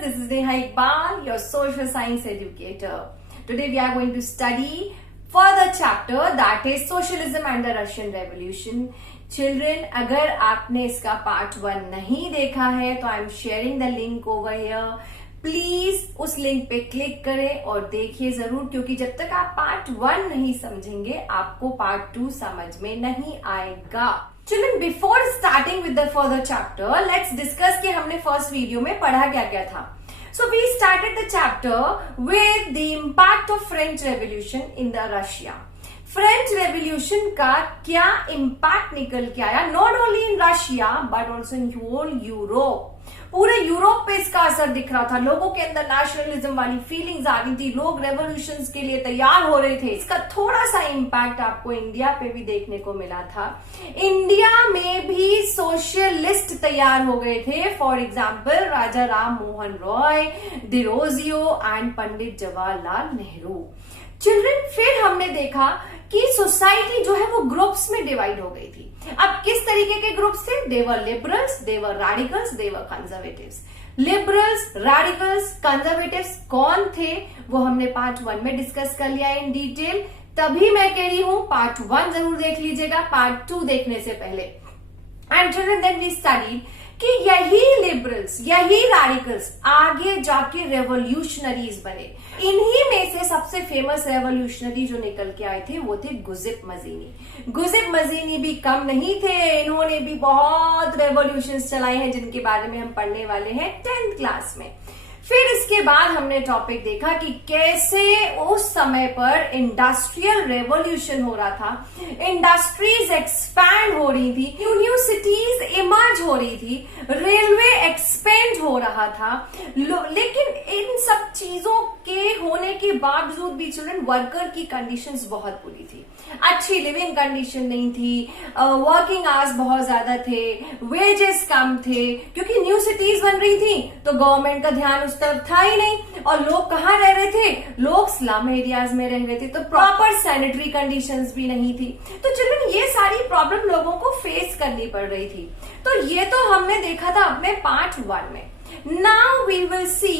this is Neha Iqbal, your social science educator. Today we are going to study further chapter that is Socialism and the Russian Revolution. Children, अगर आपने इसका part 1 नहीं देखा है तो I am sharing the link over here. Please उस link पे click करें और देखिए जरूर, क्योंकि जब तक आप पार्ट 1 नहीं समझेंगे आपको पार्ट 2 समझ में नहीं आएगा. Children, before starting with the further chapter, let's discuss कि हमने फर्स्ट वीडियो में पढ़ा क्या क्या था. So we started the chapter with the impact of French Revolution in the Russia. French revolution का क्या इम्पैक्ट निकल के आया, not only in Russia but also in whole Europe. पूरे यूरोप पे इसका असर दिख रहा था. लोगों के अंदर नेशनलिज्म वाली फीलिंग्स आ रही थी. लोग रेवोल्यूशंस के लिए तैयार हो रहे थे. इसका थोड़ा सा इम्पैक्ट आपको इंडिया पे भी देखने को मिला था. इंडिया में भी सोशलिस्ट तैयार हो गए थे. For example Raja Ram Mohan Roy, Derozio and Pandit Jawaharlal Nehru. Children, फिर हमने देखा कि सोसाइटी जो है वो ग्रुप्स में डिवाइड हो गई थी. अब किस तरीके के ग्रुप्स थे? देवर लिबरल्स, देवर रैडिकल्स, देवर कंजर्वेटिव्स. लिबरल्स, रैडिकल्स, कंजर्वेटिव्स कौन थे वो हमने पार्ट 1 में डिस्कस कर लिया इन डिटेल. तभी मैं कह रही हूं पार्ट 1 जरूर देख लीजिएगा पार्ट 2 देखने से पहले. And children, then we studied कि यही लिबरल्स, यही रैडिकल्स आगे जाके रेवोल्यूशनरीज बने. इन्हीं में से सबसे फेमस रेवोल्यूशनरी जो निकल के आए थे वो थे गुज़िप मज़ीनी. गुज़िप मज़ीनी भी कम नहीं थे. इन्होंने भी बहुत रेवोल्यूशंस चलाए हैं जिनके बारे में हम पढ़ने वाले हैं 10th क्लास में. फिर इसके बाद हमने टॉपिक देखा कि कैसे उस समय पर इंडस्ट्रियल रेवोल्यूशन हो रहा था. इंडस्ट्रीज एक्सपैंड हो रही थी, न्यू सिटीज इमर्ज हो रही थी, रेलवे एक्सपेंड हो रहा था. लेकिन इन सब चीजों के होने के बावजूद भी चिल्ड्रन वर्कर की कंडीशंस बहुत बुरी थी. अच्छी लिविंग कंडीशन नहीं थी. वर्किंग आवर्स बहुत ज्यादा थे, वेजेस कम थे, क्योंकि न्यू सिटीज बन रही थी तो गवर्नमेंट का ध्यान उस तरफ था ही नहीं. और लोग कहाँ रह रहे थे? लोग स्लम एरियाज में रह रहे थे, तो प्रॉपर सैनिटरी कंडीशंस भी नहीं थी. तो चिल्ड्रन, ये सारी प्रॉब्लम लोगों को फेस करनी पड़ रही थी. तो ये तो हमने देखा था अपने पार्ट 1 में. नाउ वी विल सी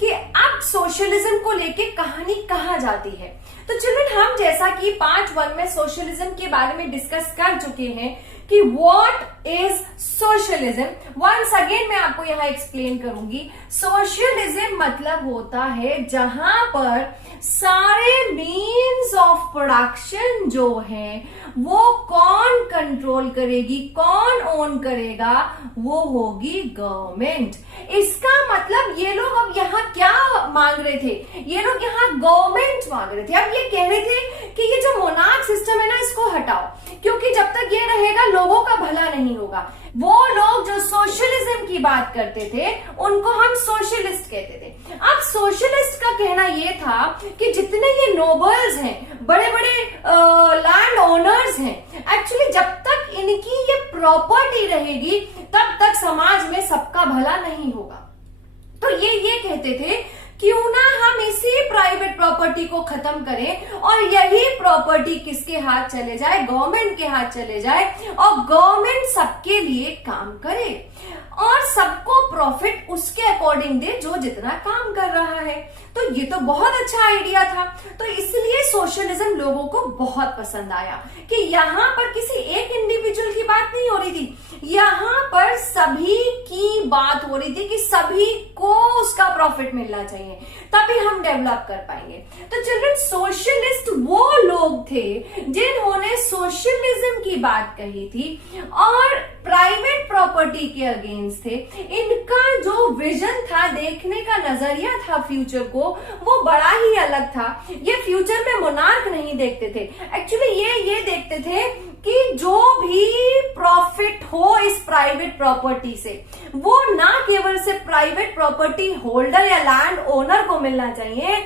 कि अब सोशलिज्म को लेके कहानी कहाँ जाती है. तो चिल्ड्रन, हम जैसा कि पार्ट 1 में सोशलिज्म के बारे में डिस्कस कर चुके हैं कि what is socialism. Once again मैं आपको यहां एक्सप्लेन करूंगी. सोशलिज्म मतलब होता है जहां पर सारे मीन्स ऑफ प्रोडक्शन जो है वो कौन कंट्रोल करेगी, कौन ओन करेगा, वो होगी गवर्नमेंट. इसका मतलब ये लोग अब यहाँ क्या मांग रहे थे? ये लोग यहाँ गवर्नमेंट मांग रहे थे. अब ये कह रहे थे कि ये जो मोनार्क सिस्टम है ना, इसको हटाओ, क्योंकि जब तक ये रहेगा लोगों का भला नहीं होगा. वो लोग जो सोशलिज्म की बात करते थे उनको हम सोशलिस्ट कहते थे. अब सोशलिस्ट का कहना ये था कि जितने ये नोबल्स हैं, बड़े बड़े लैंड ओनर्स हैं, एक्चुअली जब तक इनकी ये प्रॉपर्टी रहेगी तब तक समाज में सबका भला नहीं होगा. तो ये कहते थे क्यों ना हम इसी प्राइवेट प्रॉपर्टी को खत्म करें और यही प्रॉपर्टी किसके हाथ चले जाए? गवर्नमेंट के हाथ चले जाए, और गवर्नमेंट सबके लिए काम करे और सबको प्रॉफिट उसके अकॉर्डिंग दे जो जितना काम कर रहा है. तो ये तो बहुत अच्छा आइडिया था. तो इसलिए सोशलिज्म लोगों को बहुत पसंद आया कि यहाँ पर किसी एक इंडिविजुअल की बात नहीं हो रही थी, यहाँ पर सभी की बात हो रही थी कि सभी को उसका प्रॉफिट मिलना चाहिए, तभी हम डेवलप कर पाएंगे. तो चिल्ड्रन, सोशलिस्ट वो लोग थे जिन्होंने सोशलिज्म की बात कही थी और प्राइवेट प्रॉपर्टी के अगेंस्ट थे. इनका जो विजन था, देखने का नजरिया था फ्यूचर को, वो बड़ा ही अलग था. ये फ्यूचर में मोनार्क नहीं देखते थे. एक्चुअली ये देखते थे कि जो भी प्रॉफिट हो इस प्राइवेट प्रॉपर्टी से, वो ना केवल से प्राइवेट प्रॉपर्टी होल्डर या लैंड ओनर को मिलना चाहिए,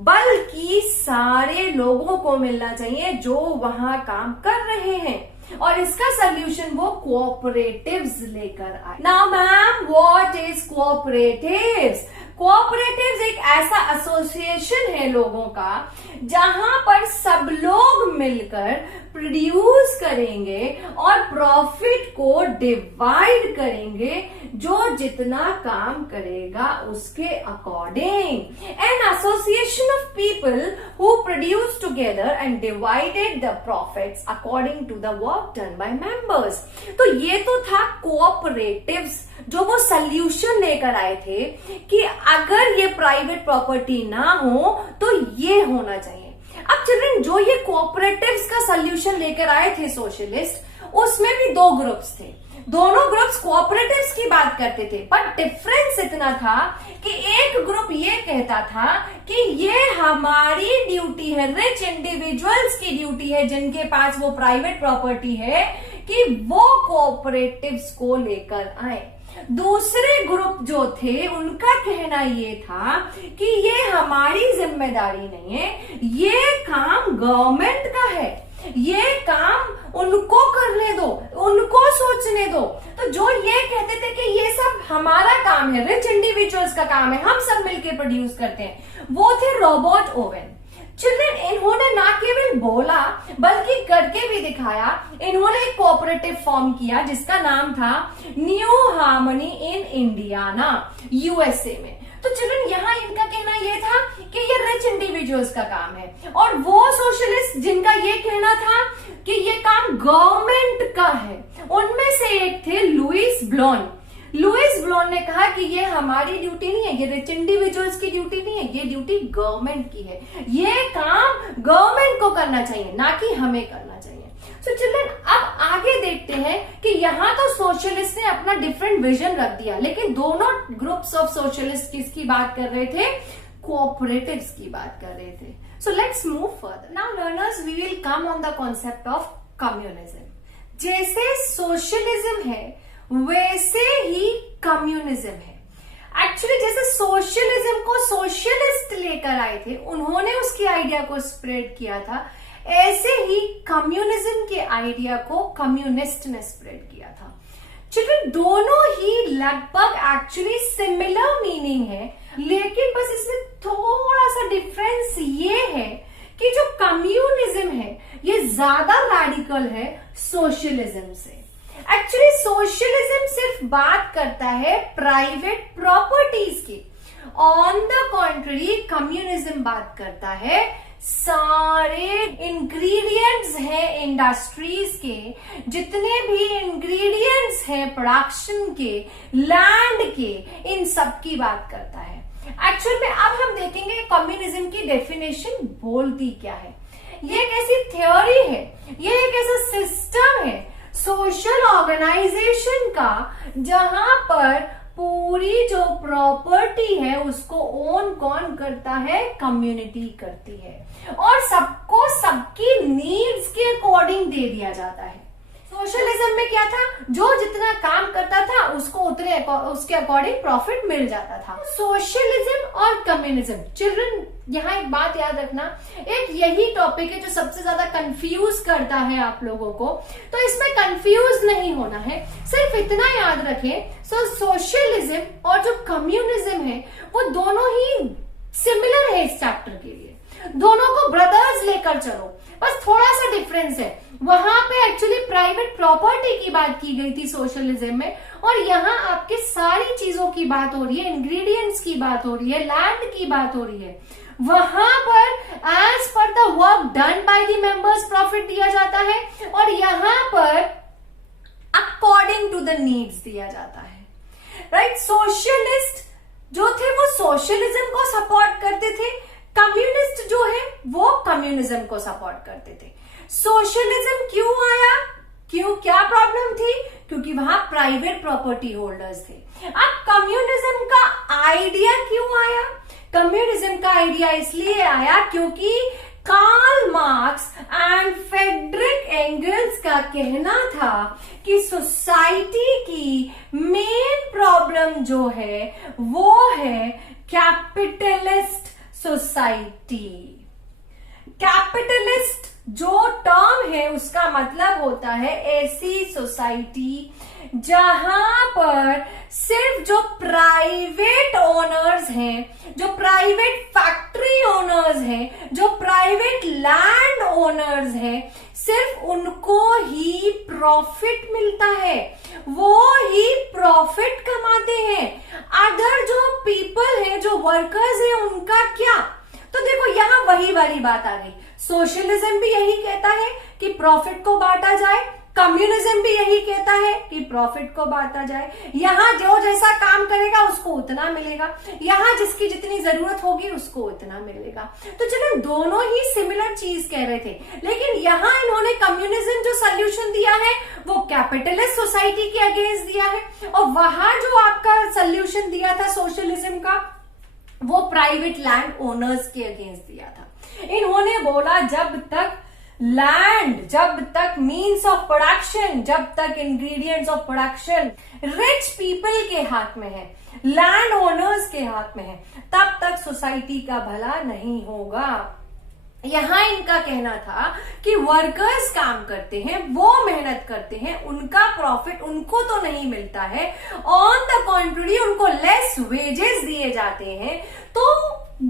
बल्कि सारे लोगों को मिलना चाहिए जो वहां काम कर रहे हैं. और इसका सोल्यूशन वो कोऑपरेटिव्स लेकर आए. Now ma'am, what is cooperatives? Cooperatives एक ऐसा एसोसिएशन है लोगों का जहां पर सब लोग मिलकर प्रोड्यूस करेंगे और प्रॉफिट को डिवाइड करेंगे जो जितना काम करेगा उसके according. An association of people who produce together and divided the profits according to the work done by members. तो ये तो था कोऑपरेटिव्स जो वो सल्यूशन लेकर आए थे कि अगर ये प्राइवेट प्रॉपर्टी ना हो तो ये होना चाहिए। अब चिल्ड्रन, जो ये कोऑपरेटिव्स का सल्यूशन लेकर आए थे सोशलिस्ट, उसमें भी दो ग्रुप्स थे। दोनों ग्रुप्स कोऑपरेटिव्स की बात करते थे, पर डिफरेंस इतना था कि एक ग्रुप ये कहता था कि ये हमारी ड्यूटी है, रिच इंडिविजुअल्स की ड्यूटी है जिनके पास वो प्राइवेट प्रॉपर्टी है, कि वो कोऑपरेटिव्स को लेकर आए। दूसरे ग्रुप जो थे उनका कहना ये था कि ये हमारी जिम्मेदारी नहीं है, ये काम गवर्नमेंट का है, ये काम उनको करने दो, उनको सोचने दो। तो जो ये कहते थे कि ये सब हमारा काम है, रिच इंडिविजुअल्स का काम है, हम सब मिलकर प्रोड्यूस करते हैं, वो थे रॉबर्ट ओवेन। चिल्ड्रन, इन्होंने ना केवल बोला बल्कि करके भी दिखाया। इन्होंने एक कोऑपरेटिव फॉर्म किया जिसका नाम था new harmony in Indiana, USA में। तो चिल्ड्रन, यहाँ इनका कहना यह था कि ये रिच इंडिविजुअल्स का काम है, और वो सोशलिस्ट जिनका ये कहना था कि ये काम गवर्नमेंट का है, उनमें से एक थे लुइस ब्लोन। लुइस ब्लोन ने कहा कि ये हमारी ड्यूटी नहीं है, ये रिच इंडिविजुअल्स की ड्यूटी नहीं है, ये ड्यूटी गवर्नमेंट की है, ये काम गवर्नमेंट को करना चाहिए, ना कि हमें करना चाहिए। सो चिल्ड्रन, अब आगे देखते हैं कि यहाँ तो सोशलिस्ट ने अपना डिफरेंट विजन रख दिया, लेकिन दोनों ग्रुप्स ऑफ सोशलिस्ट किसकी बात कर रहे थे? कोऑपरेटिव्स की बात कर रहे थे। So let's move further. Now learners, we will come on the concept of communism. जैसे सोशलिज्म है वैसे ही कम्युनिज्म है। एक्चुअली जैसे सोशलिज्म को सोशलिस्ट लेकर आए थे, उन्होंने उसकी आइडिया को स्प्रेड किया था, ऐसे ही कम्युनिज्म के आइडिया को कम्युनिस्ट ने स्प्रेड किया था। चिल्ड्रन, दोनों ही लगभग एक्चुअली सिमिलर मीनिंग है, लेकिन बस इसमें थोड़ा सा डिफरेंस ये है कि जो कम्युनिज्म है ये ज्यादा रैडिकल है सोशलिज्म से। एक्चुअली सोशलिज्म सिर्फ बात करता है प्राइवेट प्रॉपर्टीज की, ऑन द कॉन्ट्ररी कम्युनिज्म बात करता है सारे इंग्रेडिएंट्स हैं इंडस्ट्रीज के, जितने भी इंग्रेडिएंट्स हैं प्रोडक्शन के, लैंड के, इन सब की बात करता है। एक्चुअल में अब हम देखेंगे कम्युनिज्म की डेफिनेशन बोलती क्या है। ये एक ऐसी थ्योरी है, ये एक ऐसा सिस्टम है सोशल ऑर्गेनाइजेशन का जहां पर पूरी जो प्रॉपर्टी है उसको ओन कौन करता है? कम्युनिटी करती है, और सबको सबकी नीड्स के अकॉर्डिंग दे दिया जाता है। सोशलिज्म में क्या था? जो जितना काम करता था उसको उतने उसके अकॉर्डिंग प्रॉफिट मिल जाता था। सोशलिज्म और कम्युनिज्म, चिल्ड्रन यहाँ एक बात याद रखना, एक यही टॉपिक है जो सबसे ज्यादा कंफ्यूज करता है आप लोगों को, तो इसमें कंफ्यूज नहीं होना है, सिर्फ इतना याद रखें। सोशलिज्म और जो कम्युनिज्म है वो दोनों ही सिमिलर है इस चैप्टर के लिए, दोनों को ब्रदर्स लेकर चलो, बस थोड़ा सा डिफरेंस है। वहां पे एक्चुअली प्राइवेट प्रॉपर्टी की बात की गई थी सोशलिज्म में, और यहाँ आपके सारी चीजों की बात हो रही है, इंग्रेडिएंट्स की बात हो रही है, लैंड की बात हो रही है। वहां पर as per the work done by the members profit दिया जाता है, और यहाँ पर अकॉर्डिंग टू द नीड्स दिया जाता है। राइट, सोशलिस्ट जो थे वो सोशलिज्म को सपोर्ट करते थे, कम्युनिस्ट जो है वो कम्युनिज्म को सपोर्ट करते थे। सोशलिज्म क्यों आया? क्या प्रॉब्लम थी? क्योंकि वहां प्राइवेट प्रॉपर्टी होल्डर्स थे। अब कम्युनिज्म का आइडिया क्यों आया? कम्युनिज्म का आइडिया इसलिए आया क्योंकि Karl Marx and Friedrich Engels का कहना था कि सोसाइटी की मेन प्रॉब्लम जो है वो है कैपिटलिस्ट सोसाइटी। कैपिटलिस्ट जो टर्म है उसका मतलब होता है ऐसी सोसाइटी जहां पर सिर्फ जो प्राइवेट ओनर्स हैं, जो प्राइवेट फैक्ट्री ओनर्स हैं, जो प्राइवेट लैंड ओनर्स हैं, सिर्फ प्रॉफिट मिलता है वो ही प्रॉफिट कमाते हैं। अदर जो पीपल है, जो वर्कर्स है, उनका क्या? तो देखो यहां वही वाली बात आ गई। सोशलिज्म भी यही कहता है कि प्रॉफिट को बांटा जाए, कम्युनिज्म भी यही कहता है कि प्रॉफिट को बांटा जाए। यहां जो जैसा काम करेगा उसको उतना मिलेगा, यहां जिसकी जितनी जरूरत होगी उसको उतना मिलेगा। तो चलो दोनों ही सिमिलर चीज कह रहे थे, लेकिन यहां इन्होंने कम्युनिज्म जो सोल्यूशन दिया है वो कैपिटलिस्ट सोसाइटी के अगेंस्ट दिया है, और वहां जो आपका सोल्यूशन दिया था सोशलिज्म का वो प्राइवेट लैंड ओनर्स के अगेंस्ट दिया था। इन्होंने बोला जब तक लैंड, जब तक मीन्स ऑफ प्रोडक्शन, जब तक ingredients of production rich people के हाथ में है, लैंड ओनर्स के हाथ में है, तब तक सोसाइटी का भला नहीं होगा। यहां इनका कहना था कि वर्कर्स काम करते हैं, वो मेहनत करते हैं, उनका प्रॉफिट उनको तो नहीं मिलता है, ऑन द कॉन्ट्ररी उनको लेस वेजेस दिए जाते हैं। तो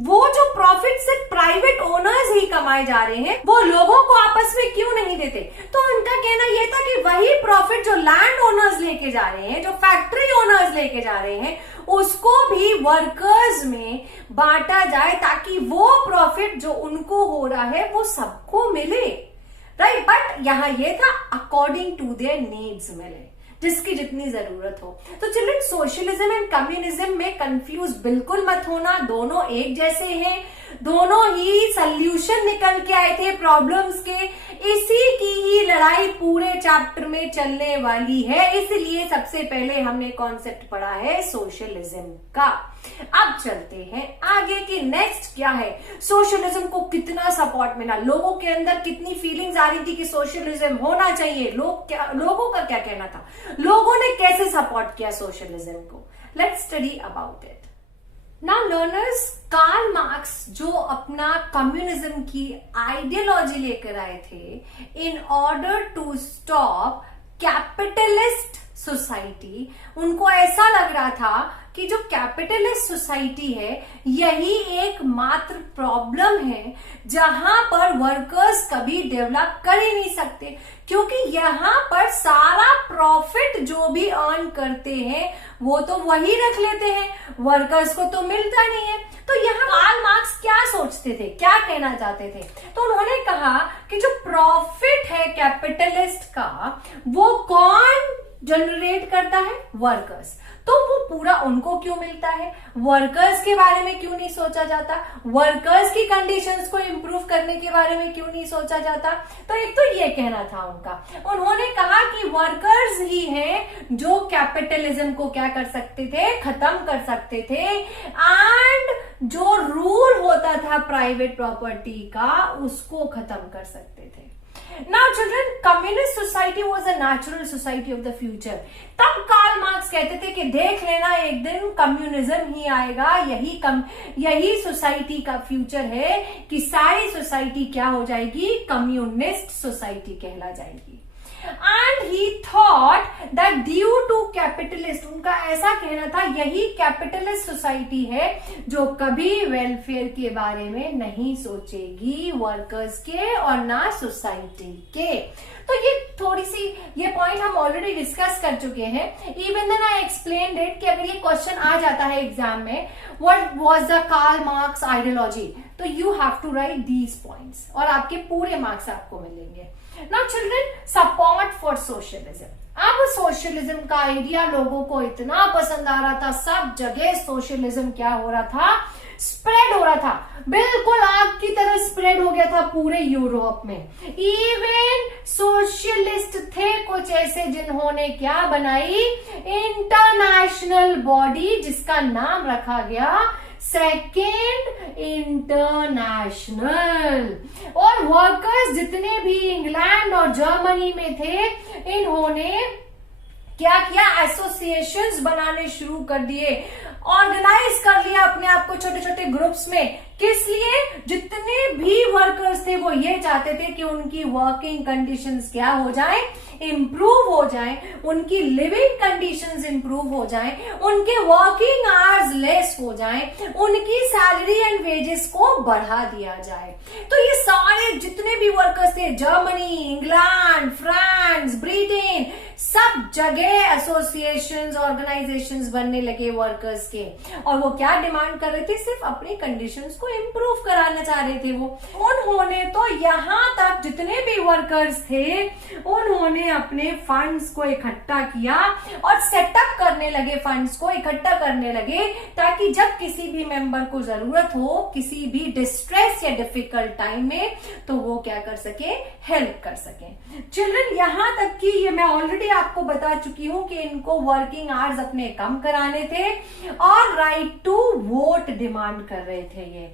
वो जो प्रॉफिट सिर्फ प्राइवेट ओनर्स ही कमाए जा रहे हैं, वो लोगों को आपस में क्यों नहीं देते? तो उनका कहना यह था कि वही प्रॉफिट जो लैंड ओनर्स लेके जा रहे हैं, जो फैक्ट्री ओनर्स लेके जा रहे हैं, उसको भी वर्कर्स में बांटा जाए ताकि वो प्रॉफिट जो उनको हो रहा है वो सबको मिले, राइट। बट यहां ये था अकॉर्डिंग टू देयर नीड्स मिले, जिसकी जितनी जरूरत हो। तो चिल्ड्रन सोशलिज्म एंड कम्युनिज्म में कंफ्यूज बिल्कुल मत होना, दोनों एक जैसे हैं, दोनों ही सल्यूशन निकल के आए थे प्रॉब्लम्स के। इसी की ही लड़ाई पूरे चैप्टर में चलने वाली है, इसलिए सबसे पहले हमने कॉन्सेप्ट पढ़ा है सोशलिज्म का। अब चलते हैं आगे कि नेक्स्ट क्या है, सोशलिज्म को कितना सपोर्ट मिला, लोगों के अंदर कितनी फीलिंग्स आ रही थी कि सोशलिज्म होना चाहिए, लोगों का क्या कहना था, लोगों ने कैसे सपोर्ट किया सोशलिज्म को। Let's study about it. Now learners, Karl Marx जो अपना कम्युनिज्म की आइडियोलॉजी लेकर आए थे in order to stop capitalist society, उनको ऐसा लग रहा था कि जो कैपिटलिस्ट सोसाइटी है यही एक मात्र प्रॉब्लम है जहां पर वर्कर्स कभी डेवलप कर ही नहीं सकते, क्योंकि यहां पर सारा प्रॉफिट जो भी अर्न करते हैं वो तो वही रख लेते हैं, वर्कर्स को तो मिलता नहीं है। तो यहाँ कार्ल मार्क्स क्या सोचते थे, क्या कहना चाहते थे? तो उन्होंने कहा कि जो प्रॉफिट है कैपिटलिस्ट का वो कौन जनरेट करता है? वर्कर्स। तो वो पूरा उनको क्यों मिलता है? वर्कर्स के बारे में क्यों नहीं सोचा जाता? वर्कर्स की कंडीशंस को इंप्रूव करने के बारे में क्यों नहीं सोचा जाता? तो एक तो ये कहना था उनका। उन्होंने कहा कि वर्कर्स ही हैं जो कैपिटलिज्म को क्या कर सकते थे, खत्म कर सकते थे, एंड जो रूल होता था प्राइवेट प्रॉपर्टी का उसको खत्म कर सकते थे। Now children, communist society was a natural society of the future. तब कार्ल मार्क्स कहते थे कि देख लेना एक दिन कम्युनिज्म ही आएगा, यही सोसाइटी का फ्यूचर है कि सारी सोसाइटी क्या हो जाएगी, कम्युनिस्ट सोसाइटी कहला जाएगी। And he thought that due to capitalist, उनका ऐसा कहना था यही कैपिटलिस्ट सोसाइटी है जो कभी वेलफेयर के बारे में नहीं सोचेगी वर्कर्स के और ना सोसाइटी के। तो ये थोड़ी सी ये पॉइंट हम ऑलरेडी डिस्कस कर चुके हैं। Even then I explained it कि अगर ये क्वेश्चन आ जाता है एग्जाम में, what was the Karl Marx ideology, तो you have to write these points और आपके पूरे मार्क्स आपको मिलेंगे। Now children, support for socialism. अब सोशलिज्म का आइडिया लोगों को इतना पसंद आ रहा था, सब जगह सोशलिज्म क्या हो रहा था, स्प्रेड हो रहा था, बिल्कुल आग की तरह स्प्रेड हो गया था पूरे यूरोप में। इवन सोशलिस्ट थे कुछ ऐसे जिन्होंने क्या बनाई, इंटरनेशनल बॉडी जिसका नाम रखा गया सेकेंड इंटरनेशनल। और वर्कर्स जितने भी इंग्लैंड और जर्मनी में थे, इन्होंने क्या किया, एसोसिएशंस बनाने शुरू कर दिए, ऑर्गेनाइज कर लिया अपने आप को छोटे छोटे ग्रुप्स में। किस लिए? जितने भी वर्कर्स थे वो ये चाहते थे कि उनकी वर्किंग कंडीशंस क्या हो जाए, इंप्रूव हो जाए, उनकी लिविंग कंडीशंस इंप्रूव हो जाए, उनके वर्किंग आवर्स लेस हो जाएं, उनकी सैलरी एंड वेजेस को बढ़ा दिया जाए। तो ये सारे जितने भी वर्कर्स थे, जर्मनी, इंग्लैंड, फ्रांस, ब्रिटेन, सब जगह एसोसिएशंस, ऑर्गेनाइजेशंस बनने लगे वर्कर्स के। और वो क्या डिमांड कर रहे थे? सिर्फ अपनी कंडीशंस को इम्प्रूव कराना चाह रहे थे वो। उन्होंने तो यहां तक जितने भी वर्कर्स थे उन्होंने अपने फंड्स को इकट्ठा किया और सेटअप करने लगे, फंड्स को इकट्ठा करने लगे, ताकि जब किसी भी मेंबर को जरूरत हो किसी भी डिस्ट्रेस या डिफिकल्ट टाइम में, तो वो क्या कर सके? हेल्प कर सके। चिल्ड्रन, यहां तक कि ये मैं ऑलरेडी आपको बता चुकी हूं कि इनको वर्किंग आवर्स अपने कम कराने थे और राइट टू वोट डिमांड कर रहे थे ये।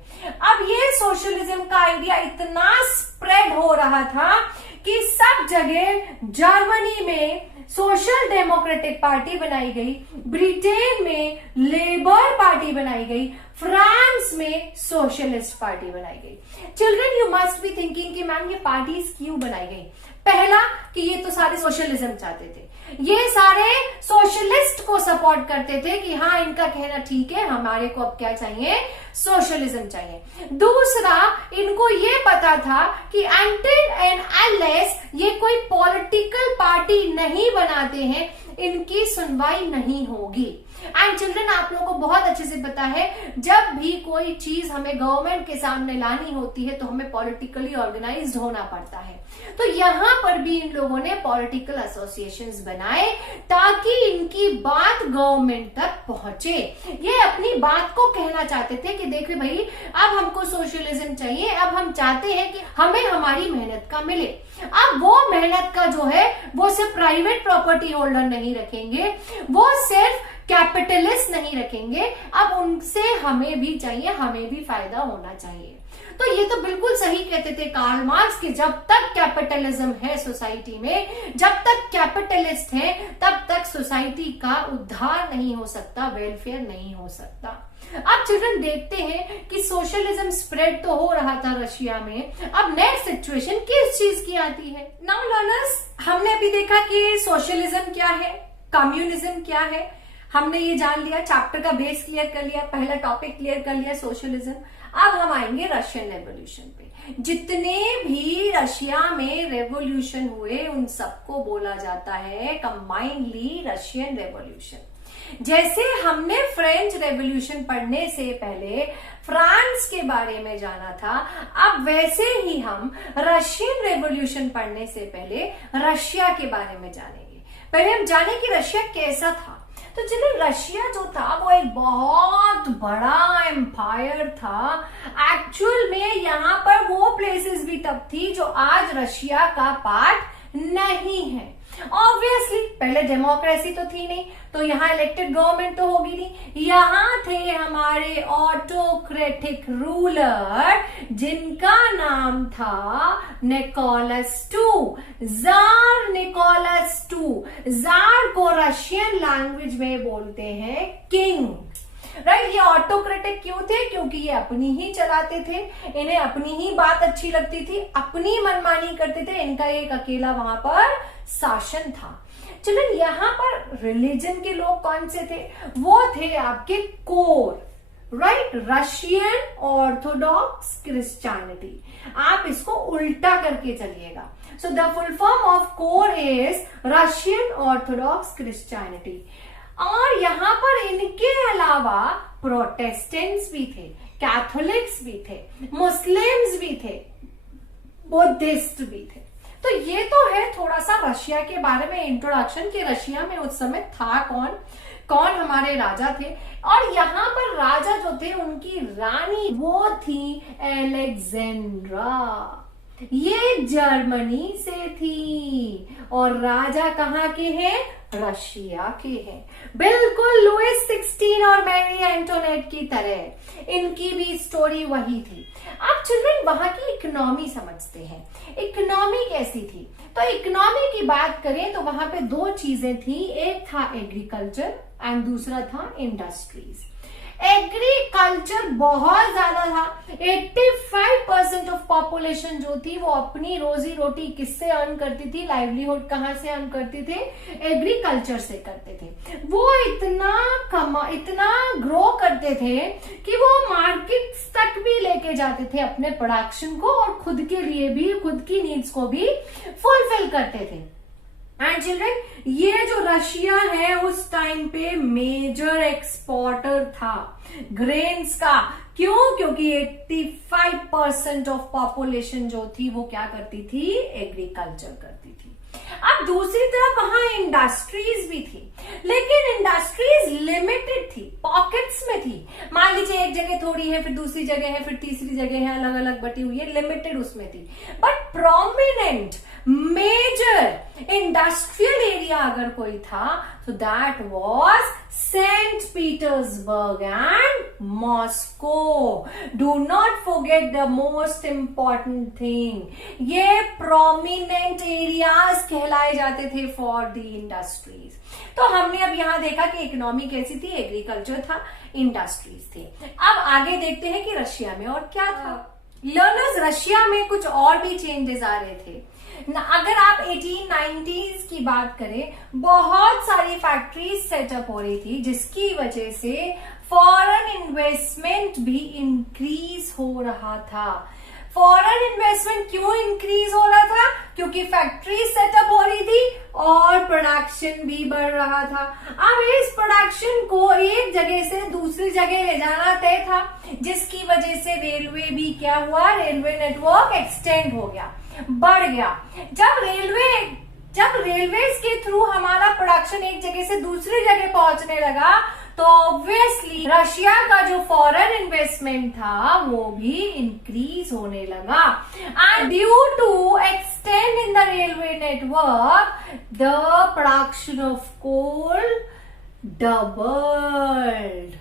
अब ये सोशलिज्म का आइडिया इतना स्प्रेड हो रहा था कि सब जगह जर्मनी में सोशल डेमोक्रेटिक पार्टी बनाई गई, ब्रिटेन में लेबर पार्टी बनाई गई, फ्रांस में सोशलिस्ट पार्टी बनाई गई। Children, you must be thinking कि मैम ये पार्टीज क्यों बनाई गई? पहला कि ये तो सारे सोशलिज्म चाहते थे, ये सारे सोशलिस्ट को सपोर्ट करते थे कि हाँ इनका कहना ठीक है, हमारे को अब क्या चाहिए? सोशलिज्म चाहिए। दूसरा, इनको ये पता था कि अनटिल एंड अनलेस ये कोई पॉलिटिकल पार्टी नहीं बनाते हैं इनकी सुनवाई नहीं होगी। एंड चिल्ड्रन, आप लोगों को बहुत अच्छे से पता है जब भी कोई चीज हमें गवर्नमेंट के सामने लानी होती है तो हमें पॉलिटिकली ऑर्गेनाइज्ड होना पड़ता है। तो यहां पर भी इन लोगों ने पॉलिटिकल एसोसिएशंस बनाए ताकि इनकी बात गवर्नमेंट तक पहुंचे। ये अपनी बात को कहना चाहते थे कि देखिए भाई, अब हमको सोशलिज्म चाहिए, अब हम चाहते हैं कि हमें हमारी मेहनत का मिले। अब वो मेहनत का जो है वो सिर्फ प्राइवेट प्रॉपर्टी होल्डर नहीं रखेंगे, वो सिर्फ कैपिटलिस्ट नहीं रखेंगे, अब उनसे हमें भी चाहिए, हमें भी फायदा होना चाहिए। तो ये तो बिल्कुल सही कहते थे कार्ल मार्क्स कि जब तक कैपिटलिज्म है सोसाइटी में, जब तक कैपिटलिस्ट है, तब तक सोसाइटी का उद्धार नहीं हो सकता, वेलफेयर नहीं हो सकता। अब चिल्ड्रन देखते हैं कि सोशलिज्म स्प्रेड तो हो रहा था रशिया में, अब नेक्स्ट सिचुएशन किस चीज की आती है? नाउ लर्नर्स, हमने अभी देखा कि सोशलिज्म क्या है, कम्युनिज्म क्या है, हमने ये जान लिया, चैप्टर का बेस क्लियर कर लिया, पहला टॉपिक क्लियर कर लिया सोशलिज्म। अब हम आएंगे रशियन रेवोल्यूशन पे। जितने भी रशिया में रेवोल्यूशन हुए उन सबको बोला जाता है कंबाइंडली रशियन रेवोल्यूशन। जैसे हमने फ्रेंच रेवोल्यूशन पढ़ने से पहले फ्रांस के बारे में जाना था, अब वैसे ही हम रशियन रेवोल्यूशन पढ़ने से पहले रशिया के बारे में जानेंगे। पहले हम जाने कि रशिया कैसा था। तो चलिए, रशिया जो था वो एक बहुत बड़ा एम्पायर था। एक्चुअल में यहाँ पर वो प्लेसेस भी तब थी जो आज रशिया का पार्ट नहीं है। ऑब्वियसली पहले डेमोक्रेसी तो थी नहीं, तो यहाँ इलेक्टेड गवर्नमेंट तो होगी नहीं। यहाँ थे हमारे ऑटोक्रेटिक रूलर जिनका नाम था Nicholas II, tsar Nicholas II। Tsar को रशियन लैंग्वेज में बोलते हैं किंग, राइट। ये ऑटोक्रेटिक क्यों थे? क्योंकि ये अपनी ही चलाते थे, इन्हें अपनी ही बात अच्छी लगती थी, अपनी मनमानी करते थे, इनका एक अकेला वहां पर शासन था। चलो, यहां पर रिलीजन के लोग कौन से थे? वो थे आपके core, right, Russian Orthodox Christianity. आप इसको उल्टा करके चलिएगा। So the full form of core is Russian Orthodox Christianity. और यहां पर इनके अलावा प्रोटेस्टेंट्स भी थे, कैथोलिक्स भी थे, मुस्लिम्स भी थे, बुद्धिस्ट भी थे। तो ये तो है थोड़ा सा रशिया के बारे में इंट्रोडक्शन कि रशिया में उस समय था कौन कौन हमारे राजा थे। और यहाँ पर राजा जो थे उनकी रानी वो थी एलेक्जेंड्रा। ये जर्मनी से थी और राजा कहाँ के हैं? रशिया के हैं। बिल्कुल लुइस 16 और मैरी एंटोनेट की तरह इनकी भी स्टोरी वही थी। अब चिल्ड्रन वहां की इकोनॉमी समझते हैं, इकोनॉमी कैसी थी। तो इकोनॉमी की बात करें तो वहां पे दो चीजें थी, एक था एग्रीकल्चर एंड दूसरा था इंडस्ट्रीज। एग्रीकल्चर बहुत ज्यादा था। 85% ऑफ पॉपुलेशन जो थी वो अपनी रोजी रोटी किससे अर्न करती थी? लाइवलीहुड कहां से अर्न करते थे? एग्रीकल्चर से करते थे। वो इतना ग्रो करते करते थे कि वो मार्केट्स तक भी लेके जाते थे अपने प्रोडक्शन को और खुद के लिए भी, खुद की नीड्स को भी फुलफिल करते थे। एंड चिल्ड्रन, ये जो रशिया है उस टाइम पे मेजर एक्सपोर्टर था ग्रेन्स का। क्यों? क्योंकि 85% ऑफ पॉपुलेशन जो थी वो क्या करती थी? एग्रीकल्चर करती थी। अब दूसरी तरफ वहां इंडस्ट्रीज भी थी, लेकिन इंडस्ट्रीज लिमिटेड थी, पॉकेट्स में थी। मान लीजिए एक जगह थोड़ी है, फिर दूसरी जगह है, फिर तीसरी जगह है, अलग अलग बटी हुई है, लिमिटेड उसमें थी। But prominent major industrial area अगर कोई था तो that was Saint Petersburg and Moscow. Do not forget the most important thing, ये प्रोमिनेंट एरियाज कहलाए जाते थे फॉर द इंडस्ट्रीज। तो हमने अब यहां देखा कि इकोनॉमी कैसी थी, एग्रीकल्चर था, इंडस्ट्रीज थे। अब आगे देखते हैं कि रशिया में और क्या था। लर्नर्स, रशिया में कुछ और भी चेंजेस आ रहे थे। अगर आप 1890s की बात करें, बहुत सारी फैक्ट्रीज सेटअप हो रही थी, जिसकी वजह से फॉरेन इन्वेस्टमेंट भी इंक्रीज हो रहा था। फॉरेन इन्वेस्टमेंट क्यों इंक्रीज हो रहा था? क्योंकि फैक्ट्री सेटअप हो रही थी और प्रोडक्शन भी बढ़ रहा था। अब इस प्रोडक्शन को एक जगह से दूसरी जगह ले जाना तय था, जिसकी वजह से रेलवे भी क्या हुआ? रेलवे नेटवर्क एक्सटेंड हो गया, बढ़ गया। जब रेलवेज के थ्रू हमारा प्रोडक्शन एक जगह से दूसरी जगह पहुंचने लगा, तो ऑब्वियसली रशिया का जो फॉरेन इन्वेस्टमेंट था वो भी इंक्रीज होने लगा। And due to extend in the railway network, the production of coal doubled.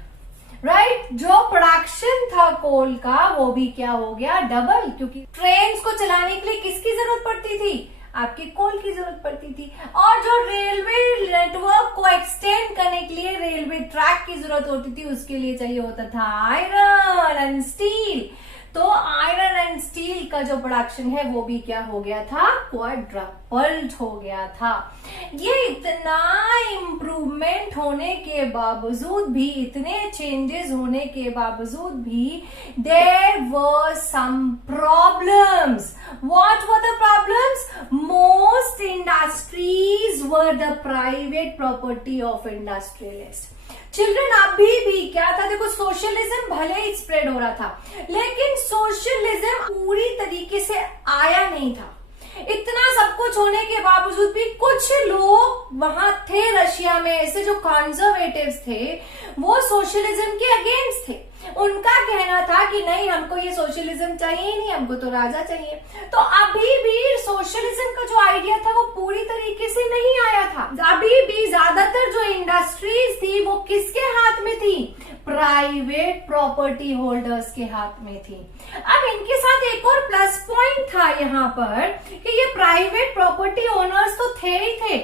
Right, जो प्रोडक्शन था कोल का वो भी क्या हो गया? डबल। क्योंकि ट्रेन को चलाने के लिए किसकी जरूरत पड़ती थी? आपकी कोल की जरूरत पड़ती थी। और जो रेलवे नेटवर्क को एक्सटेंड करने के लिए रेलवे ट्रैक की जरूरत होती थी, उसके लिए चाहिए होता था आयरन एंड स्टील। तो आयरन एंड स्टील का जो प्रोडक्शन है वो भी क्या हो गया था? क्वाड्रपल्ड हो गया था। ये इतना इम्प्रूवमेंट होने के बावजूद भी, इतने चेंजेस होने के बावजूद भी, there were some problems. What were the problems? Most industries were the private property of industrialist. Children, अभी भी क्या था? देखो, सोशलिज्म भले ही स्प्रेड हो रहा था, लेकिन सोशलिज्म पूरी तरीके से आया नहीं था। इतना सब कुछ होने के बावजूद भी कुछ लोग वहां थे रशिया में, ऐसे जो कंजर्वेटिव्स थे, वो सोशलिज्म के अगेंस्ट थे। उनका कहना था कि नहीं, हमको ये सोशलिज्म चाहिए ही नहीं, हमको तो राजा चाहिए। तो अभी भी सोशलिज्म का जो आइडिया था वो पूरी तरीके से नहीं आया था। अभी भी ज्यादातर जो इंडस्ट्रीज थी वो किसके हाथ में थी? प्राइवेट प्रॉपर्टी होल्डर्स के हाथ में थी। अब इनके साथ एक और प्लस पॉइंट था यहाँ पर कि ये प्राइवेट प्रॉपर्टी ओनर्स तो थे ही थे,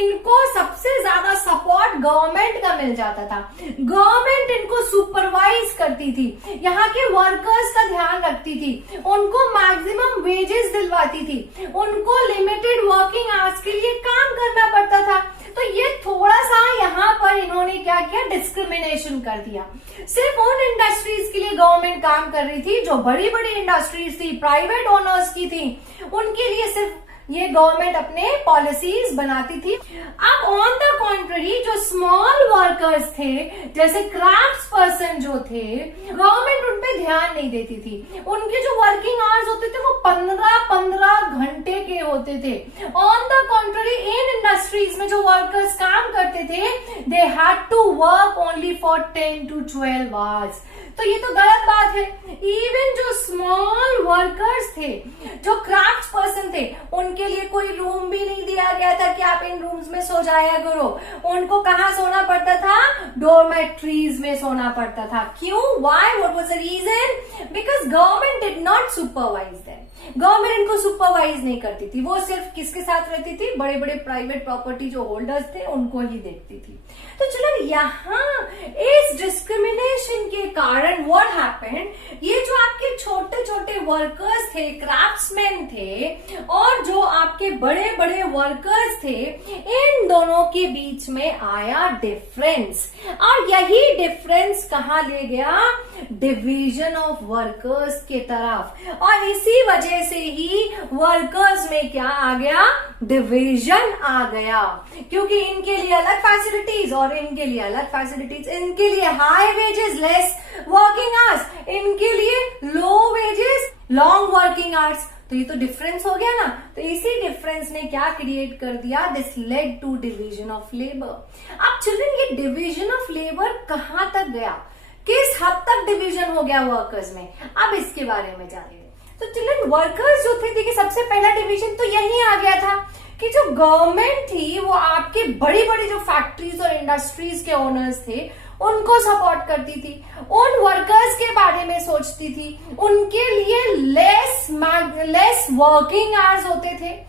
इनको सबसे ज्यादा सपोर्ट गवर्नमेंट का मिल जाता था। गवर्नमेंट इनको सुपरवाइज करती थी, यहाँ के वर्कर्स का ध्यान रखती थी, उनको मैक्सिमम वेजेस दिलवाती थी, उनको लिमिटेड वर्किंग आवर्स के लिए काम करना पड़ता था। तो ये थोड़ा सा यहाँ पर इन्होंने क्या किया? डिस्क्रिमिनेशन कर दिया। सिर्फ उन इंडस्ट्रीज के लिए गवर्नमेंट काम कर रही थी जो बड़ी बड़ी इंडस्ट्रीज थी, प्राइवेट ओनर्स की थी, उनके लिए सिर्फ ये गवर्नमेंट अपने पॉलिसीज बनाती थी। अब ऑन द कॉन्ट्ररी जो स्मॉल वर्कर्स थे, जैसे क्राफ्ट्स पर्सन जो थे, गवर्नमेंट उन पे ध्यान नहीं देती थी। उनके जो वर्किंग आवर्स होते थे वो 15-15 घंटे के होते थे। On the contrary in industries में जो वर्कर्स काम करते थे, they had to work only for 10 to 12 hours. तो ये तो गलत बात है। इवन जो स्मॉल वर्कर्स थे, जो क्राफ्ट पर्सन थे, उनके लिए कोई रूम भी नहीं दिया गया था कि आप इन रूम्स में सो जाया करो। उनको कहाँ सोना पड़ता था? डोरमेट्रीज में सोना पड़ता था। क्यों? Why? What was the reason? Because government did not supervise them. Government इनको सुपरवाइज नहीं करती थी, वो सिर्फ किसके साथ रहती थी? बड़े बड़े प्राइवेट प्रॉपर्टी जो होल्डर्स थे उनको ही देखती थी। तो चलो, यहाँ इस डिस्क्रिमिनेशन के कारण व्हाट हैपेंड, ये जो आपके छोटे छोटे वर्कर्स थे थे, क्राफ्ट्समैन थे और जो आपके बड़े बड़े वर्कर्स थे, इन दोनों के बीच में आया डिफरेंस। और यही डिफरेंस कहाँ ले गया? डिवीजन ऑफ वर्कर्स के तरफ। और इसी वजह से ही वर्कर्स में क्या आ गया? डिवीजन आ गया, क्योंकि इनके लिए अलग फैसिलिटीज और इनके लिए अलग फैसिलिटीज। इनके लिए high wages, less working hours, इनके लिए low wages, long working hours. तो ये तो डिफरेंस हो गया ना। तो इसी डिफरेंस ने क्या क्रिएट कर दिया? This led to division of labour. अब चिल्ड्रन, ये डिवीजन ऑफ लेबर कहां तक गया? किस हद तक डिवीजन हो गया वर्कर्स में? अब इसके बारे में जानिए। तो चिल्ड्रन, वर्कर्स जो थे, देखिए सबसे पहला डिवीजन तो यही आ गया था कि जो गवर्नमेंट थी वो आपके बड़ी बड़ी जो फैक्ट्रीज और इंडस्ट्रीज के ओनर्स थे उनको सपोर्ट करती थी, उन वर्कर्स के बारे में सोचती थी, उनके लिए लेस वर्किंग आवर्स होते थे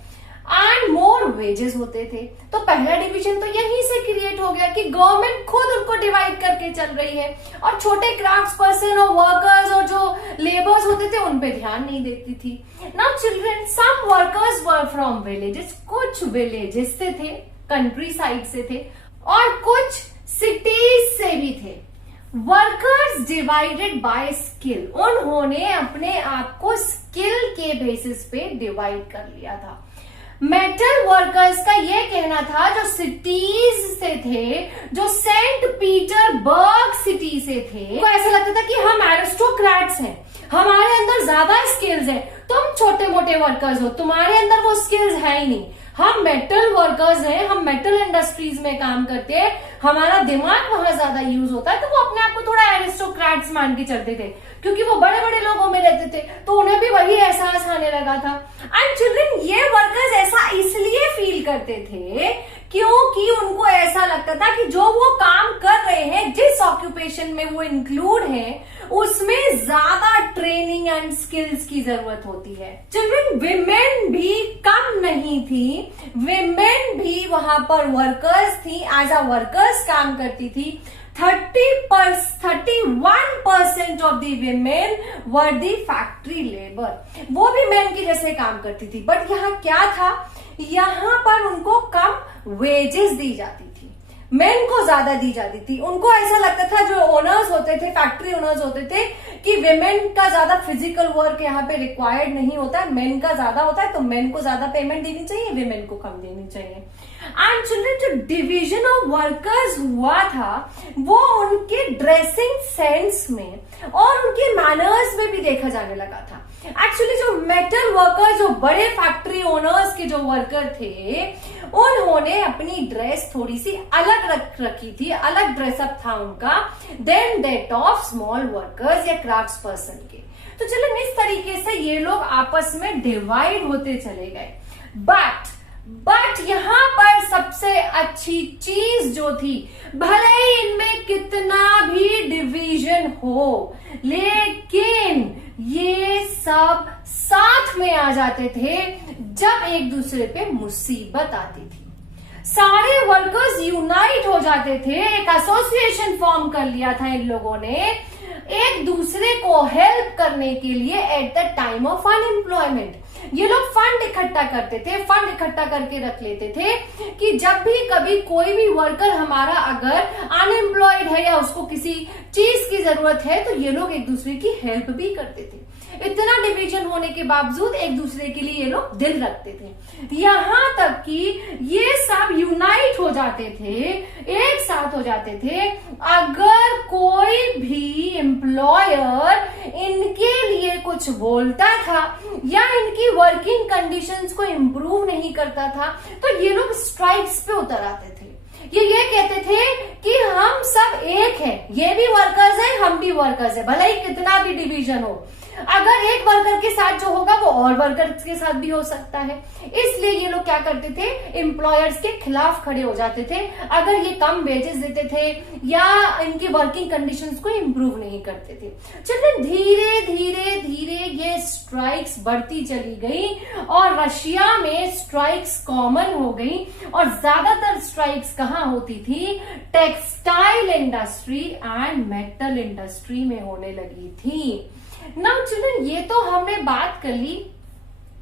एंड मोर वेजेस होते थे। तो पहला डिवीजन तो यहीं से क्रिएट हो गया कि गवर्नमेंट खुद उनको डिवाइड करके चल रही है और छोटे क्राफ्ट्स पर्सन और वर्कर्स और जो लेबर्स होते थे उन पे ध्यान नहीं देती थी। Now children, some workers were from villages, कुछ विलेजेस से थे, कंट्री साइड से थे और कुछ सिटीज से भी थे। वर्कर्स डिवाइडेड बाय स्किल, उन्होंने अपने आप को स्किल के बेसिस पे डिवाइड कर लिया था। मेटल वर्कर्स का ये कहना था, जो सिटीज से थे, जो सेंट पीटरबर्ग सिटी से थे, तो ऐसा लगता था कि हम एरिस्टोक्रेट्स हैं, हमारे अंदर ज्यादा स्किल्स है, तुम छोटे मोटे वर्कर्स हो, तुम्हारे अंदर वो स्किल्स है ही नहीं। हम मेटल वर्कर्स हैं, हम मेटल इंडस्ट्रीज में काम करते हैं, हमारा दिमाग वहां ज्यादा यूज होता है। तो वो अपने आप को थोड़ा एरिस्टोक्रेट्स मान के चलते थे, क्योंकि वो बड़े बड़े लोगों में रहते थे, तो उन्हें भी वही एहसास आने लगा था। एंड चिल्ड्रन, ये वर्कर्स ऐसा इसलिए फील करते थे क्योंकि उनको ऐसा लगता था कि जो वो काम कर रहे हैं, जिस ऑक्यूपेशन में वो इंक्लूड है, उसमें ज्यादा ट्रेनिंग एंड स्किल्स की जरूरत होती है। चिल्ड्रन, विमेन भी कम नहीं थी, विमेन भी वहां पर वर्कर्स थी, एज अ वर्कर्स काम करती थी। 31% of the women were the factory labour, वो भी मैन की जैसे काम करती थी। बट यहाँ क्या था? यहाँ पर उनको कम वेजेस दी जाती थी, मेन को ज्यादा दी जाती थी। उनको ऐसा लगता था, जो ओनर्स होते थे, फैक्ट्री ओनर्स होते थे, कि विमेन का ज्यादा फिजिकल वर्क यहाँ पे रिक्वायर्ड नहीं होता है, मेन का ज्यादा होता है, तो मेन को ज्यादा पेमेंट देनी चाहिए, विमेन को कम देनी चाहिए। एंड चिल्ड्रन, जो डिवीजन ऑफ वर्कर्स हुआ था वो उनके ड्रेसिंग सेंस में और उनके मैनर्स में भी देखा जाने लगा था। एक्चुअली जो मेटल वर्कर्स, जो बड़े फैक्ट्री ओनर्स के जो वर्कर थे, उन्होंने अपनी ड्रेस थोड़ी सी अलग रखी थी, अलग ड्रेसअप था उनका then that of small workers या क्राफ्ट्स पर्सन के। तो चलो, इस तरीके से ये लोग आपस में डिवाइड होते चले गए। बट यहां पर सबसे अच्छी चीज जो थी, भले ही इनमें कितना भी डिवीजन हो, लेकिन ये सब साथ में आ जाते थे जब एक दूसरे पे मुसीबत आती थी। सारे वर्कर्स यूनाइट हो जाते थे, एक एसोसिएशन फॉर्म कर लिया था इन लोगों ने, एक दूसरे को हेल्प करने के लिए at the time of unemployment. ये लोग फंड इकट्ठा करते थे, फंड इकट्ठा करके रख लेते थे कि जब भी कभी कोई भी वर्कर हमारा अगर अनएम्प्लॉयड है या उसको किसी चीज की जरूरत है, तो ये लोग एक दूसरे की हेल्प भी करते थे। इतना डिवीजन होने के बावजूद एक दूसरे के लिए ये लोग दिल रखते थे, यहां तक कि ये सब यूनाइट हो जाते थे, एक साथ हो जाते थे। अगर कोई भी एम्प्लॉयर इनके लिए कुछ बोलता था या इनकी वर्किंग कंडीशंस को इम्प्रूव नहीं करता था, तो ये लोग स्ट्राइक्स पे उतर आते थे। ये कहते थे कि हम सब एक हैं, ये भी वर्कर्स हैं, हम भी वर्कर्स हैं, भले ही कितना भी डिवीजन हो। अगर एक वर्कर के साथ जो होगा वो और वर्कर्स के साथ भी हो सकता है। इसलिए ये लोग क्या करते थे, एम्प्लॉयर्स के खिलाफ खड़े हो जाते थे अगर ये कम वेजेस देते थे या इनकी वर्किंग कंडीशंस को इम्प्रूव नहीं करते थे। चलिए, धीरे धीरे धीरे ये स्ट्राइक्स बढ़ती चली गई और रशिया में स्ट्राइक्स कॉमन हो गई। और ज्यादातर स्ट्राइक्स कहाँ कहाँ होती थी? Textile industry and metal industry में होने लगी थी। नाउ चिल्ड्रन, ये तो हमने बात कर ली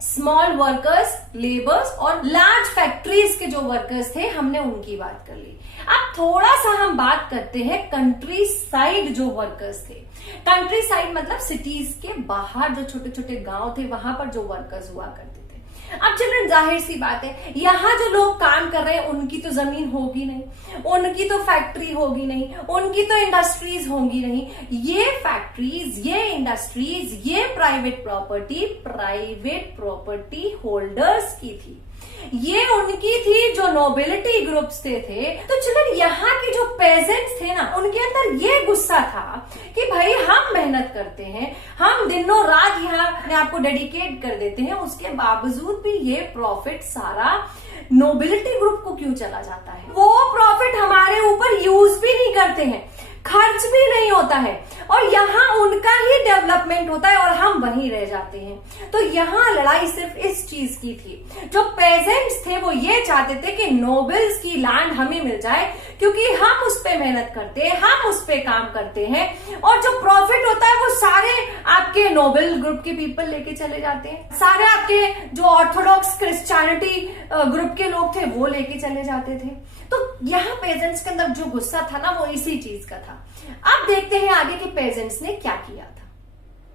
स्मॉल वर्कर्स, लेबर्स और लार्ज फैक्ट्रीज के जो वर्कर्स थे, हमने उनकी बात कर ली। अब थोड़ा सा हम बात करते हैं कंट्री साइड जो वर्कर्स थे। कंट्री साइड मतलब सिटीज के बाहर जो छोटे छोटे गांव थे, वहां पर जो वर्कर्स हुआ करते थे। अब चिल्ड्रन, जाहिर सी बात है, यहाँ जो लोग काम कर रहे हैं उनकी तो जमीन होगी नहीं, उनकी तो फैक्ट्री होगी नहीं, उनकी तो इंडस्ट्रीज होंगी नहीं। ये फैक्ट्रीज, ये इंडस्ट्रीज, ये प्राइवेट प्रॉपर्टी होल्डर्स की थी। ये उनकी थी जो नोबिलिटी ग्रुप्स थे। तो चिल्ड्रन, यहाँ के जो पेजेंट्स थे ना, उनके अंदर ये गुस्सा था कि भाई हम मेहनत करते हैं, हम दिनों रात यहाँ अपने आप को डेडिकेट कर देते हैं, उसके बावजूद भी ये प्रॉफिट सारा नोबिलिटी ग्रुप को क्यों चला जाता है? वो प्रॉफिट हमारे ऊपर यूज भी नहीं करते हैं, खर्च भी नहीं होता है, और यहाँ उनका ही डेवलपमेंट होता है और हम वहीं रह जाते हैं। तो यहाँ लड़ाई सिर्फ इस चीज की थी। जो पेजेंट्स थे वो ये चाहते थे कि नोबल्स की लैंड हमें मिल जाए, क्योंकि हम उस पे मेहनत करते हैं, हम उस पे काम करते हैं, और जो प्रॉफिट होता है वो सारे आपके नोबल ग्रुप के पीपल लेके चले जाते हैं, सारे आपके जो ऑर्थोडॉक्स क्रिश्चियनिटी ग्रुप के लोग थे वो लेके चले जाते थे। तो यहाँ पेजेंट्स के अंदर जो गुस्सा था ना, वो इसी चीज का था। अब देखते हैं आगे कि पेजेंट्स ने क्या किया था।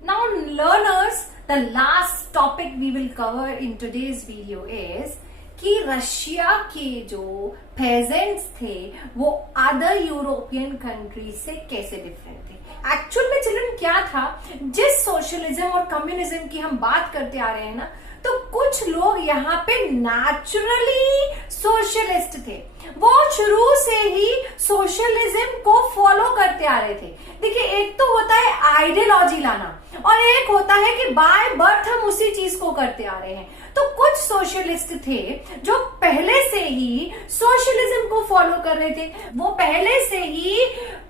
Now learners, the last topic we will cover in today's video is कि रशिया के जो पेजेंट्स थे वो अदर यूरोपियन कंट्रीज से कैसे डिफरेंट थे। एक्चुअल में चिल्ड्रन क्या था, जिस सोशलिज्म और कम्युनिज्म की हम बात करते आ रहे हैं ना, तो कुछ लोग यहाँ पे नेचुरली सोशलिस्ट थे। वो शुरू से ही सोशलिज्म को फॉलो करते आ रहे थे। देखिए, एक तो होता है आइडियोलॉजी लाना, और एक होता है कि बाय बर्थ हम उसी चीज को करते आ रहे हैं। तो कुछ सोशलिस्ट थे जो पहले से ही सोशलिज्म को फॉलो कर रहे थे, वो पहले से ही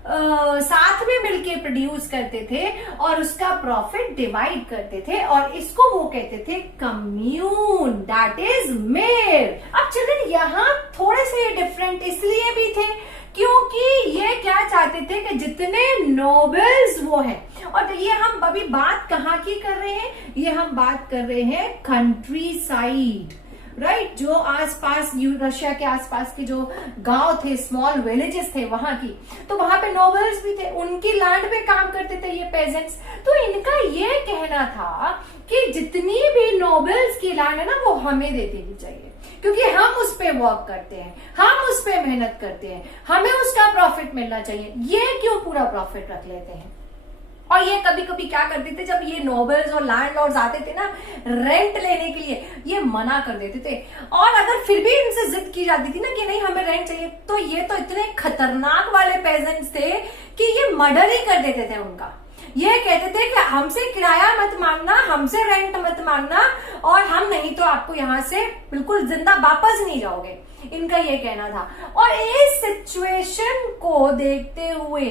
साथ में मिलके प्रोड्यूस करते थे और उसका प्रॉफिट डिवाइड करते थे, और इसको वो कहते थे कम्यून, दैट इज मेयर। अब चिल्ड्रन, यहाँ थोड़े से डिफरेंट इसलिए भी थे क्योंकि ये क्या चाहते थे कि जितने नोबल्स वो हैं, और ये हम अभी बात कहाँ की कर रहे हैं, ये हम बात कर रहे हैं कंट्री साइड, राइट, जो आसपास रशिया के आसपास के जो गांव थे, स्मॉल विलेजेस थे वहां की, तो वहां पे नोबल्स भी थे, उनकी लैंड पे काम करते थे ये पेजेंट्स। तो इनका ये कहना था कि जितनी भी नोबल्स की लैंड है ना, वो हमें दे देनी चाहिए, क्योंकि हम उस पे वर्क करते हैं, हम उस पे मेहनत करते हैं, हमें उसका प्रॉफिट मिलना चाहिए। ये क्यों पूरा प्रॉफिट रख लेते हैं? और ये कभी कभी क्या करते थे, जब ये नोबल्स और लैंडलॉर्ड्स आते थे ना रेंट लेने के लिए, ये मना कर देते थे, और अगर फिर भी इनसे जिद की जाती थी ना कि नहीं हमें रेंट चाहिए, तो ये तो इतने खतरनाक वाले पेजेंट्स थे कि ये मर्डर ही कर देते थे उनका। ये कहते थे कि हमसे किराया मत मांगना, हमसे रेंट मत मांगना, और हम नहीं तो आपको यहाँ से बिल्कुल जिंदा वापस नहीं जाओगे, इनका ये कहना था। और इस सिचुएशन को देखते हुए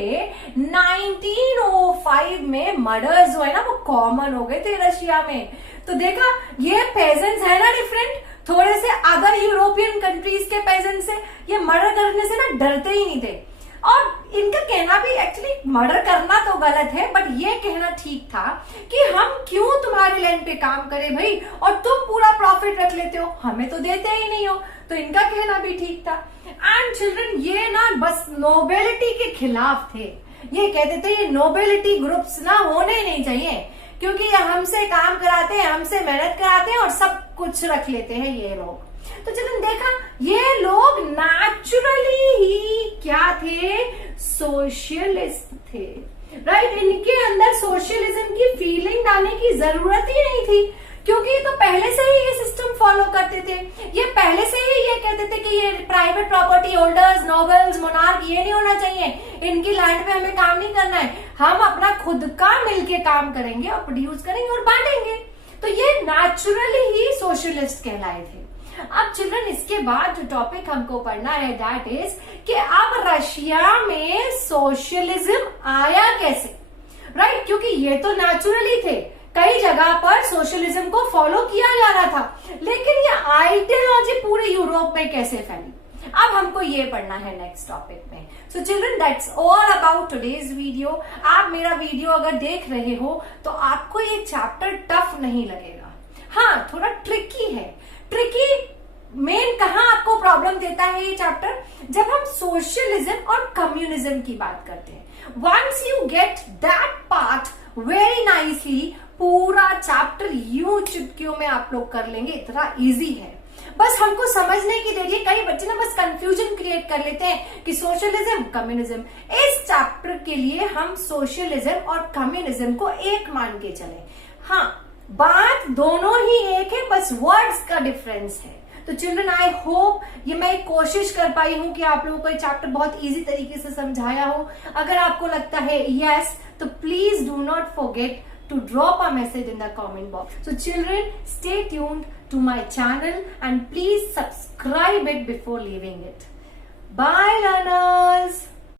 1905 में मर्डर्स जो है ना वो कॉमन हो गए थे रशिया में। तो देखा, ये पेजेंट्स है ना डिफरेंट थोड़े से अदर यूरोपियन कंट्रीज के पेजेंट्स से, ये मर्डर करने से ना डरते ही नहीं थे। और इनका कहना भी एक्चुअली मर्डर करना तो गलत है, बट ये कहना ठीक था कि हम क्यों तुम्हारे लैंड पे काम करें भाई, और तुम पूरा प्रॉफिट रख लेते हो, हमें तो देते ही नहीं हो। तो इनका कहना भी ठीक था। एंड चिल्ड्रन, ये ना बस नोबेलिटी के खिलाफ थे। ये कहते थे ये नोबेलिटी ग्रुप्स ना होने नहीं चाहिए, क्योंकि ये हमसे काम कराते हैं, हमसे मेहनत कराते हैं और सब कुछ रख लेते हैं ये लोग। तो चलो देखा, ये लोग नेचुरली ही क्या थे, सोशलिस्ट थे, राइट। इनके अंदर सोशलिज्म की फीलिंग लाने की जरूरत ही नहीं थी, क्योंकि ये तो पहले से ही ये सिस्टम फॉलो करते थे। ये पहले से ही ये कहते थे कि ये private property holders, nobles, monarch ये नहीं होना चाहिए, इनकी लैंड पे हमें काम नहीं करना है, हम अपना खुद का मिलके काम करेंगे और प्रोड्यूस करेंगे और बांटेंगे। तो ये नेचुरली ही सोशलिस्ट कहलाए थे। अब चिल्ड्रन, इसके बाद जो टॉपिक हमको पढ़ना है दैट इज कि अब रशिया में सोशलिज्म आया कैसे, राइट, क्योंकि ये तो नेचुरली थे, कई जगह पर सोशलिज्म को फॉलो किया जा रहा था, लेकिन ये आइडियोलॉजी पूरे यूरोप में कैसे फैली। अब हमको ये पढ़ना है नेक्स्ट टॉपिक में। So children, that's all about today's video. आप मेरा वीडियो अगर देख रहे हो तो आपको ये चैप्टर टफ नहीं लगेगा। हाँ, थोड़ा ट्रिकी है। ट्रिकी मेन कहाँ आपको प्रॉब्लम देता है ये चैप्टर? जब हम सोशलिज्म और कम्युनिज्म की बात करते हैं। Once you get that part very nicely, पूरा चैप्टर यूं चुटकियों में आप लोग कर लेंगे, इतना इजी है। बस हमको समझने की देरी है। कई बच्चे ना बस कंफ्यूजन क्रिएट कर लेते हैं कि सोशलिज्म कम्युनिज्म। इस चैप्टर के लिए हम सोशलिज्म और कम्युनिज्म को एक मान के चले। हाँ, बात दोनों ही एक है, बस वर्ड्स का डिफरेंस है। तो चिल्ड्रन, आई होप ये मैं कोशिश कर पाई हूं कि आप लोगों को ये चैप्टर बहुत इजी तरीके से समझाया हो। अगर आपको लगता है यस, तो please do not forget to drop a message in the comment box. So children, stay tuned to my channel and please subscribe it before leaving it. Bye learners.